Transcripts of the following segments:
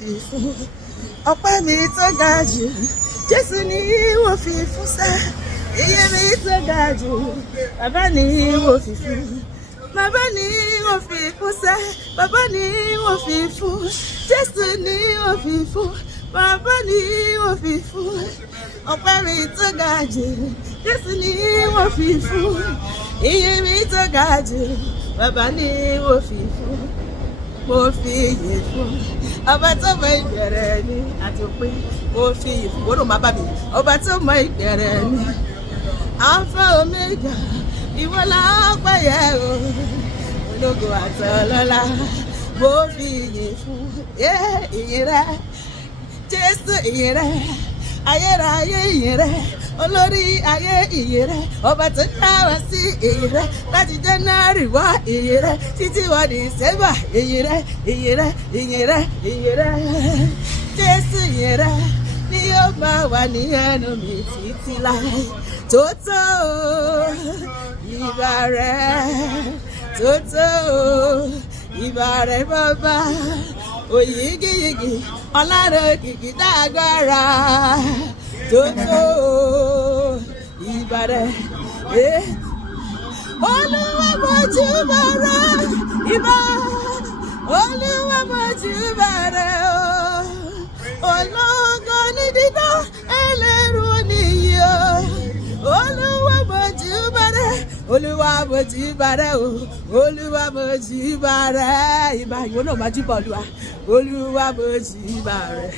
fi fún ọpẹ́ mi tó ga jù Jésù ni mo fi fún sẹ́ iye mi tó ga jù bàbá ni mo fi fún bàbá ni mo fi fún sẹ́ bàbá ni mo fi fún Jésù ni mo fi fún bàbá ni mo fi fún ọpẹ́ mi tó ga jù Jésù ni mo fi fún iye mi tó ga jù bàbá ni mo fi fún mo fi yè fún ọba tó mọ ìbẹ̀rẹ̀ mi àti òpin mo fi yè fún wọ́n máa bá mi ọba tó mọ ìbẹ̀rẹ̀ mi Alpha Omega ìwọ la ọpẹ́ yẹ o ológo àtọlọ́lá mo fi yè fún ìyìn rẹ Jésù ìyìn rẹ ayérayé ìyìn rẹ olórí ayé ìyìn rẹ ọba tó dá wa sí ìyìn rẹ láti January wá ìyìn rẹ títí wọ December ìyìn rẹ ìyìn rẹ ìyìn rẹ ìyìn rẹ Jésù ìyìn rẹ ni yóò máa wà ní ẹnu mi títí láé tótó ìbà rẹ tótó ìbà rẹ bàbá òyìgìyìgì ọlọ́run kìkì dágbára tótó ìbà rẹ Olúwa mojúbà rẹ ìbà Olúwa mojúbà rẹ ológo ní dídán ẹlẹ́rù nìyí Olúwa mojúbà rẹ Olúwa mojúbà rẹ Olúwa mojúbà rẹ ìbà ìwọ náà máa júbà Olúwa mojúbà rẹ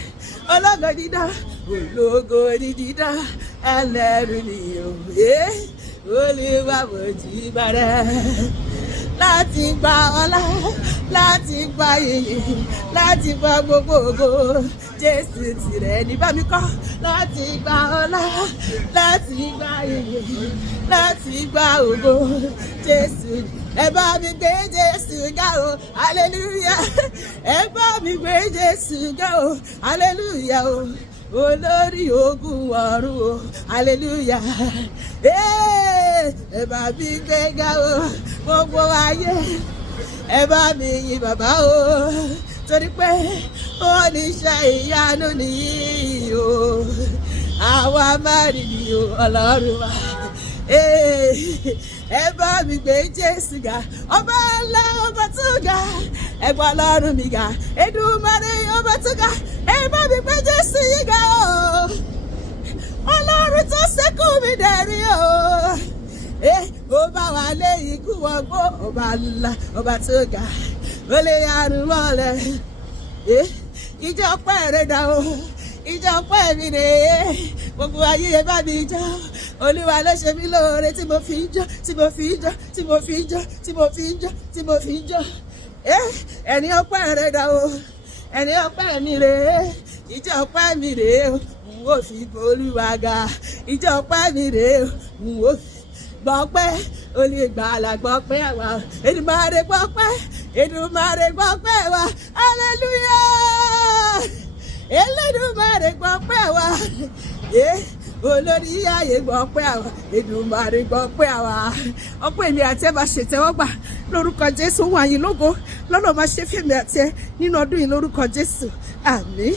ológo dídán ẹlẹ́rù nìyí Olúwa mojúbà rẹ láti gba ọlá láti gba yìnyín láti gba gbogbo ògo Jésù tìrẹ ní bá mi kọ́ láti gba ọlá láti gba yìnyín láti gba ògo Jésù ẹ bá mi gbé Jésù ga o hallelujah ẹ bá mi gbé Jésù ga o hallelujah o olórí ogun ọ̀run o hallelujah ẹ bá mi gbé ga o gbogbo ayé ẹ bá mi yìn bàbá o torí pé oníṣẹ́ ìyanu nìyí o àwa máa rìnrìn o ọlọ́run wa ẹ bá mi gbé Jésù ga ọba ńlá ọba tó ga ẹ gbọ́ ọlọ́run mi ga Èdùmàrè ọba tó ga ẹ bá mi gbé Jésù yìí ga o ọlọ́run tó ṣẹ́kù mi dẹ̀rí o ó bá wa lé ikú wọgbó ọba ńlá ọba tó ga ó lè àrùn mọ́lẹ̀ ìjọ pẹ́ rẹ̀ dà o ìjọ pẹ́ mi rè é gbogbo ayé ẹ bá mi jọ Olúwa ló ṣe mí lóore tí mo fi ń jọ tí mo fi ń jọ tí mo fi ń jọ tí mo fi ń jọ tí mo fi ń jọ ẹni ọpẹ́ rẹ̀ dà o ẹni ọpẹ́ mi rè é ìjọ ọpẹ́ mi rè é n ó fi Olúwa ga ìjọ ọpẹ́ mi rè é n ó fi gbọ́pẹ́ olùgbàlà gbọ́pẹ́ wa Èdùmàrè gbọ́pẹ́ Èdùmàrè gbọ́pẹ́ wa hallelujah Elédùmarè gbọ́pẹ́ wa olórí ayé gbọ́pẹ́ wa Èdùmàrè gbọ́pẹ́ wa ọpẹ́ èmi àti ẹ bá ṣètẹ́wọ́gbà lórúkọ Jésù wọ̀nyí lógo lọ́nà máa ṣe fèmí àti ẹ nínú ọdún yìí lórúkọ Jésù àmín.